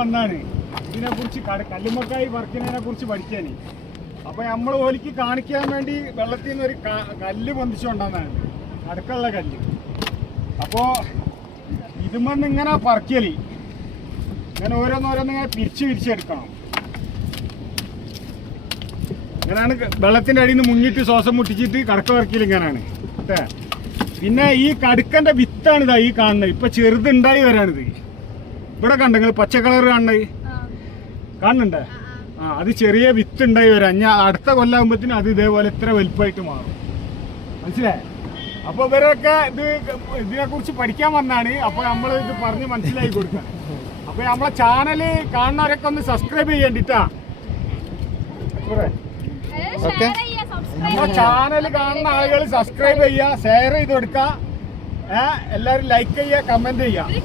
വന്നാണ് ഇതിനെ കുറിച്ച് കല്ലുമ്മക്കായി വർക്കിനെ കുറിച്ച് പഠിക്കാൻ. അപ്പൊ നമ്മൾ ഓലിക്ക് കാണിക്കാൻ വേണ്ടി വെള്ളത്തിൽ നിന്ന് ഒരു കല്ല് പൊന്തിച്ചുകൊണ്ടാണ്, അടുക്കളുള്ള കല്ല്. അപ്പോ ഇതുമെന്ന് ഇങ്ങനെ പറക്കല്, ഇങ്ങനെ ഓരോന്നോരോന്നിങ്ങനെ പിരിച്ചെടുക്കണം. ഇങ്ങനെയാണ് വെള്ളത്തിന്റെ അടിയിൽ നിന്ന് മുങ്ങിട്ട് ശ്വാസം മുട്ടിച്ചിട്ട് കടക്ക വർക്കിൽ ഇങ്ങനെയാണ്. പിന്നെ ഈ കടുക്കന്റെ വിത്താണ് ഇതാ ഈ കാണുന്നത്. ഇപ്പൊ ചെറുതുണ്ടായി വരാണിത്. ഇവിടെ കണ്ടെങ്കിൽ പച്ച കളർ കാണുന്നുണ്ടേ? അത് ചെറിയ വിത്ത് ഉണ്ടായി വരാം. ഞാൻ അടുത്ത കൊല്ലാകുമ്പോഴത്തേനും അത് ഇതേപോലെ ഇത്ര വലുപ്പമായിട്ട് മാറും. മനസ്സിലായേ? അപ്പൊ ഇവരൊക്കെ ഇതിനെ കുറിച്ച് പഠിക്കാൻ വന്നാണ്. അപ്പൊ നമ്മൾ ഇത് പറഞ്ഞ് മനസ്സിലാക്കി കൊടുക്കാം. അപ്പൊ നമ്മളെ ചാനല് കാണുന്നവരൊക്കെ ഒന്ന് സബ്സ്ക്രൈബ് ചെയ്യണ്ടിട്ടാ. നമ്മളെ ചാനൽ കാണുന്ന ആളുകൾ സബ്സ്ക്രൈബ് ചെയ്യുക, ഷെയർ ചെയ്ത് കൊടുക്കുക, എല്ലാവരും ലൈക്ക് ചെയ്യുക, കമന്റ് ചെയ്യുക.